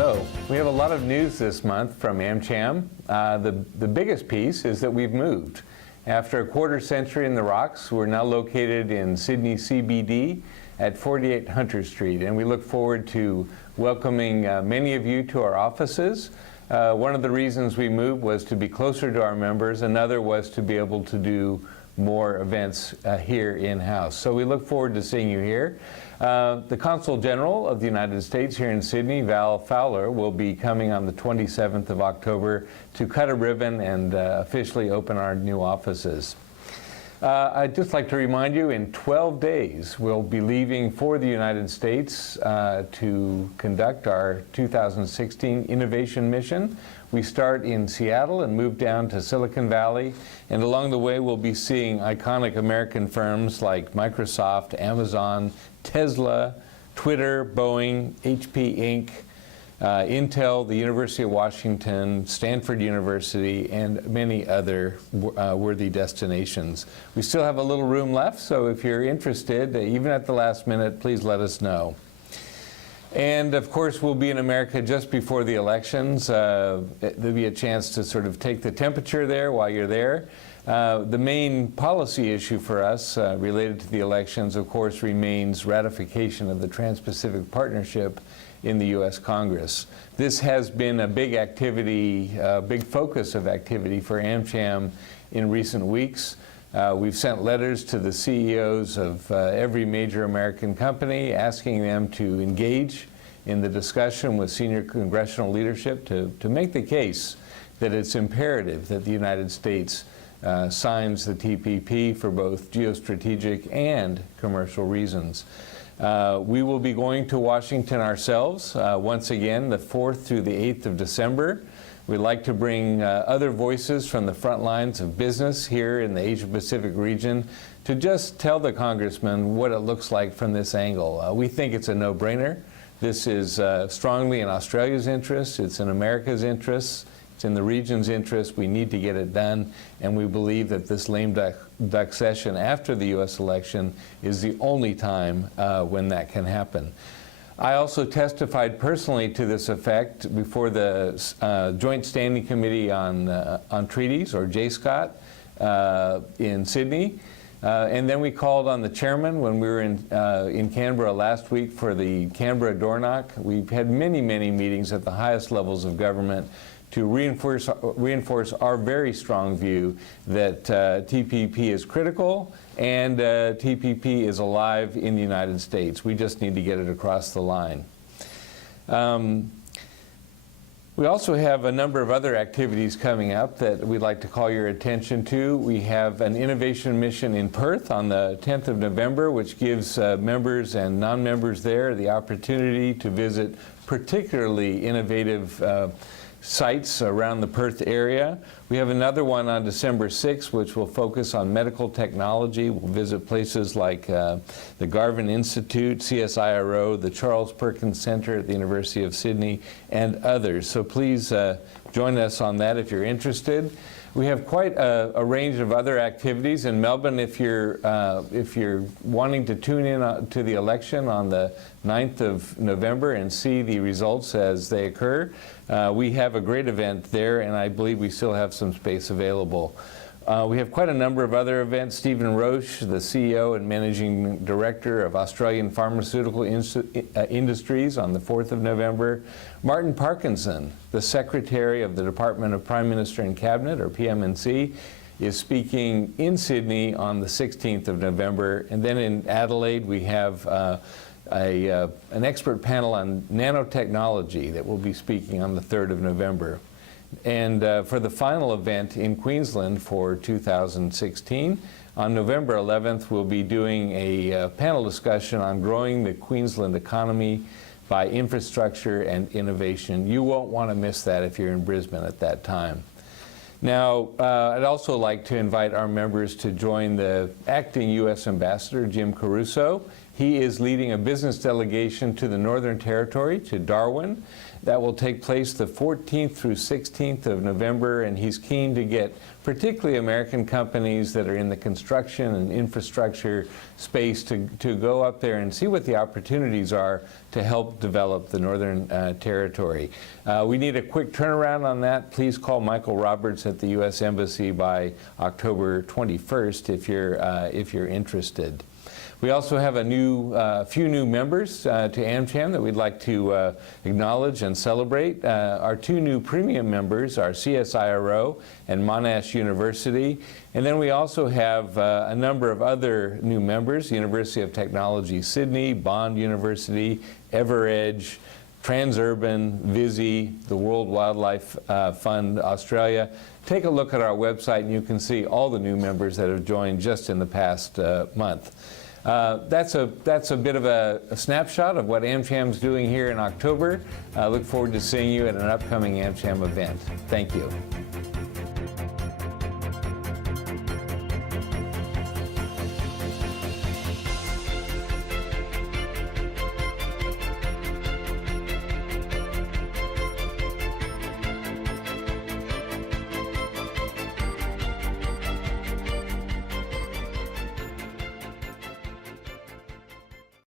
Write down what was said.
Hello. We have a lot of news this month from AmCham. The biggest piece is that we've moved. After a quarter century in the Rocks, we're now located in Sydney CBD at 48 Hunter Street, and we look forward to welcoming many of you to our offices. One of the reasons we moved was to be closer to our members. Another was to be able to do more events here in-house. So we look forward to seeing you here. The Consul General of the United States here in Sydney, Val Fowler, will be coming on the 27th of October to cut a ribbon and officially open our new offices. I'd just like to remind you, in 12 days, we'll be leaving for the United States to conduct our 2016 Innovation Mission. We start in Seattle and move down to Silicon Valley, and along the way we'll be seeing iconic American firms like Microsoft, Amazon, Tesla, Twitter, Boeing, HP Inc., Intel, the University of Washington, Stanford University, and many other worthy destinations. We still have a little room left, so if you're interested, even at the last minute, please let us know. And of course, we'll be in America just before the elections. There'll be a chance to sort of take the temperature there while you're there. The main policy issue for us related to the elections, of course, remains ratification of the Trans-Pacific Partnership in the U.S. Congress. This has been a big activity, big focus of activity for AmCham in recent weeks. We've sent letters to the CEOs of every major American company asking them to engage in the discussion with senior congressional leadership to make the case that it's imperative that the United States signs the TPP for both geostrategic and commercial reasons. We will be going to Washington ourselves once again the 4th through the 8th of December. We'd like to bring other voices from the front lines of business here in the Asia-Pacific region to just tell the congressman what it looks like from this angle. We think it's a no-brainer. This is strongly in Australia's interest, it's in America's interests, it's in the region's interest. We need to get it done, and we believe that this lame duck session after the U.S. election is the only time when that can happen. I also testified personally to this effect before the Joint Standing Committee on Treaties, or JSCOT, in Sydney. And then we called on the chairman when we were in Canberra last week for the Canberra Doorknock. We've had many, many meetings at the highest levels of government to reinforce our very strong view that TPP is critical and TPP is alive in the United States. We just need to get it across the line. We also have a number of other activities coming up that we'd like to call your attention to. We have an innovation mission in Perth on the 10th of November, which gives members and non-members there the opportunity to visit particularly innovative sites around the Perth area. We have another one on December 6th, which will focus on medical technology. We'll visit places like the Garvan Institute, CSIRO, the Charles Perkins Center at the University of Sydney, and others. So please join us on that if you're interested. We have quite a range of other activities in Melbourne. If you're wanting to tune in to the election on the 9th of November and see the results as they occur, we have a great event there, and I believe we still have some space available. We have quite a number of other events. Stephen Roche, the CEO and Managing Director of Australian Pharmaceutical Industries, on the 4th of November. Martin Parkinson, the Secretary of the Department of Prime Minister and Cabinet, or PMNC, is speaking in Sydney on the 16th of November. And then in Adelaide, we have an expert panel on nanotechnology that will be speaking on the 3rd of November. And for the final event in Queensland for 2016, on November 11th, we'll be doing a panel discussion on growing the Queensland economy by infrastructure and innovation. You won't want to miss that if you're in Brisbane at that time. Now, I'd also like to invite our members to join the acting U.S. Ambassador, Jim Caruso. He is leading a business delegation to the Northern Territory, to Darwin. That will take place the 14th through 16th of November, and he's keen to get particularly American companies that are in the construction and infrastructure space to go up there and see what the opportunities are to help develop the Northern Territory. We need a quick turnaround on that. Please call Michael Roberts at the U.S. Embassy by October 21st if you're interested. We also have a few new members to AmCham that we'd like to acknowledge and celebrate. Our two new premium members are CSIRO and Monash University. And then we also have a number of other new members: University of Technology Sydney, Bond University, EverEdge, Transurban, Visi, the World Wildlife Fund Australia. Take a look at our website and you can see all the new members that have joined just in the past month. That's a bit of a snapshot of what AmCham's doing here in October. I look forward to seeing you at an upcoming AmCham event. Thank you.